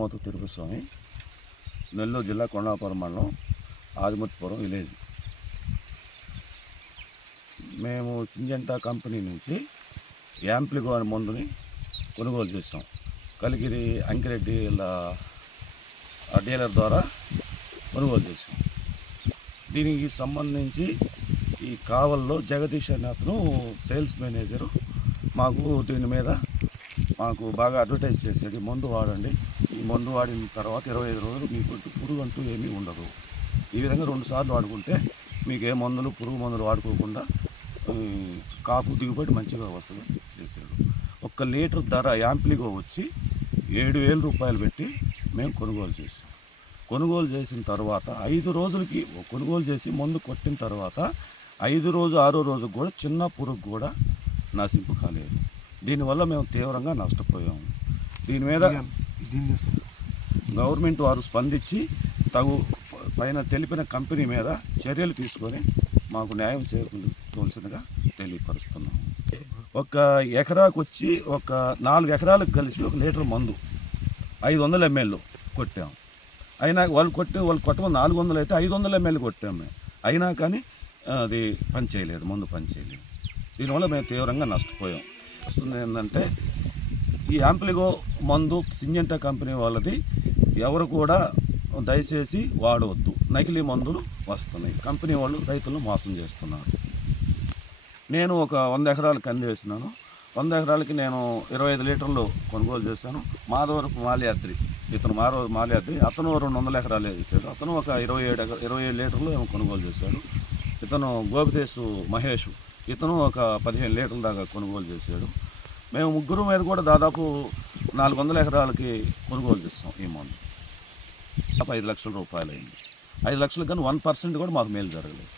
రామోతు తిరుపతిస్వామి, నెల్లూరు జిల్లా కొండాపురం మండలం, ఆదిమూర్తిపురం విలేజ్. మేము సింజెంటా కంపెనీ నుంచి యాంప్లిగో అనే మందుని కొనుగోలు చేసాం. కలిగిరి అంకిరెడ్డి డీలర్ ద్వారా కొనుగోలు చేసాం. దీనికి సంబంధించి ఈ కావల్లో జగదీష్ అనే అతను సేల్స్ మేనేజరు మాకు దీని మీద బాగా అడ్వర్టైజ్ చేసేది. మందు వాడండి, ఈ మందు వాడిన తర్వాత 25 రోజులు మీకు పురుగు అంటూ ఏమీ ఉండదు. ఈ విధంగా 2 సార్లు వాడుకుంటే మీకు ఏ మందులు పురుగు మందులు వాడుకోకుండా కాపు దిగుబడి మంచిగా వస్తుంది చేశాడు. 1 లీటర్ ధర యాంప్లిగో వచ్చి 7,000 రూపాయలు పెట్టి మేము కొనుగోలు చేసాం. కొనుగోలు చేసిన తర్వాత 5 రోజులకి కొనుగోలు చేసి మందు కొట్టిన తర్వాత 5 రోజు 6 రోజు కూడా చిన్న పురుగు కూడా నశింపు కాలేదు. దీనివల్ల మేము తీవ్రంగా నష్టపోయాము. దీని మీద గవర్నమెంట్ వారు స్పందించి పైన తెలిపిన కంపెనీ మీద చర్యలు తీసుకొని మాకు న్యాయం చేకూర్చవలసిందిగా తెలియపరుస్తున్నాము. 1 ఎకరాకు వచ్చి 4 ఎకరాలకు కలిసి 1 లీటర్ మందు 500 ml కొట్టాము. అయినా వాళ్ళు కొట్టమని 400 అయితే 500 ml కొట్టాము మేము. అయినా కానీ అది పనిచేయలేదు, మందు పనిచేయలేదు. దీనివల్ల మేము తీవ్రంగా నష్టపోయాం. వస్తుంది ఏంటంటే ఈ యాంప్లిగో మందు సింజెంటా కంపెనీ వాళ్ళది ఎవరు కూడా దయచేసి వాడవద్దు. నకిలీ మందులు వస్తున్నాయి. కంపెనీ వాళ్ళు రైతులను మోసం చేస్తున్నారు. నేను 100 ఎకరాలు కంది వేసినాను. 100 ఎకరాలకి నేను 25 లీటర్లు కొనుగోలు చేశాను. మాధవరపు మాల్యాద్రి, ఇతను మాల్యాద్రి, అతను 200 ఎకరాలు వేసాడు. అతను 27 లీటర్లు ఏమో కొనుగోలు చేశాడు. ఇతను గోపితేశు మహేష్, ఇతను 15 లీటర్ల దాకా కొనుగోలు చేశాడు. మేము ముగ్గురు మీద కూడా దాదాపు 400 ఎకరాలకి కొనుగోలు చేస్తాం. ఈ మందు 5 లక్షల రూపాయలు అయింది. 5 లక్షలకు కానీ 1% కూడా మాకు మేలు జరగలేదు.